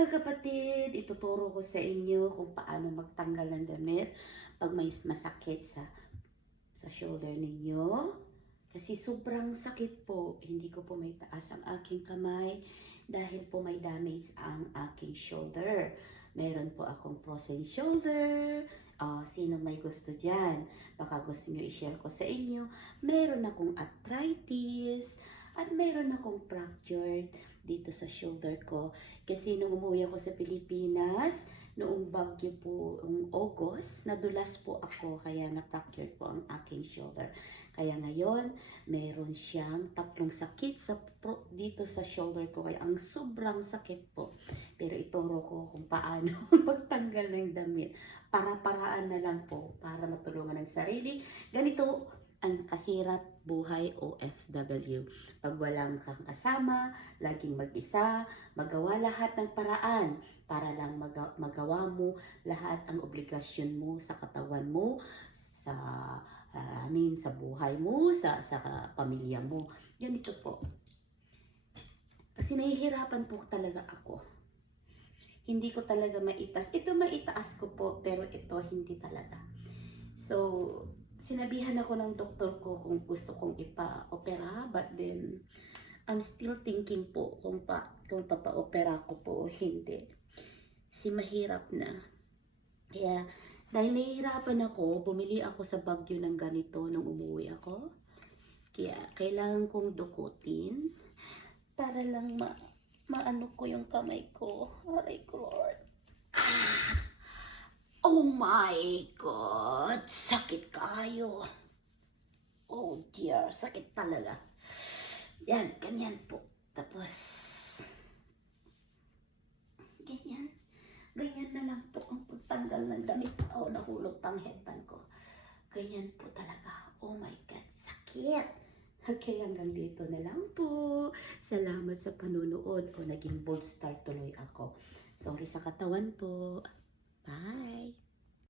mga kapatid, ituturo ko sa inyo kung paano magtanggal ng damit pag may masakit sa shoulder ninyo. Kasi sobrang sakit po, hindi ko po may taas ang aking kamay dahil po may damage ang aking shoulder. Meron po akong frozen shoulder. Sino may gusto dyan? Baka gusto nyo i-share ko sa inyo. Meron akong arthritis at meron akong fractured dito sa shoulder ko. Kasi nung umuwi ako sa Pilipinas, noong bagyo po, noong August, nadulas po ako kaya na-fractured po ang aking shoulder. Kaya ngayon, meron siyang tatlong sakit dito sa shoulder ko. Kaya ang sobrang sakit po. Pero ituro ko kung paano magtanggal ng damit. Para-paraan na lang po para matulungan ng sarili. Ganito ang kahirap buhay OFW. Pag walang kang kasama, laging mag-isa, magawa lahat ng paraan para lang magawa mo lahat ang obligasyon mo sa katawan mo, sa sa buhay mo, sa pamilya mo. Ganito po. Kasi nahihirapan po talaga ako. Hindi ko talaga maitaas. Ito maitaas ko po, pero ito hindi talaga. So, sinabihan ako ng doktor ko kung gusto kong ipa-opera, but then I'm still thinking po kung papa-opera ko po o hindi. Kasi mahirap na. Kaya dahil nahihirapan ako, bumili ako sa Baguio ng ganito nung umuwi ako. Kaya kailangan kong dukutin para lang maano ko yung kamay ko. Aray ko, Lord. Oh my God! Sakit kayo! Oh dear, sakit talaga. Yan, ganyan po. Tapos, ganyan. Ganyan na lang po ang pagtanggal ng damit. Oh, nahulog pang headband ko. Ganyan po talaga. Oh my God, sakit! Okay, hanggang dito na lang po. Salamat sa panunood. O, naging bold star tuloy ako. Sorry sa katawan po. Bye!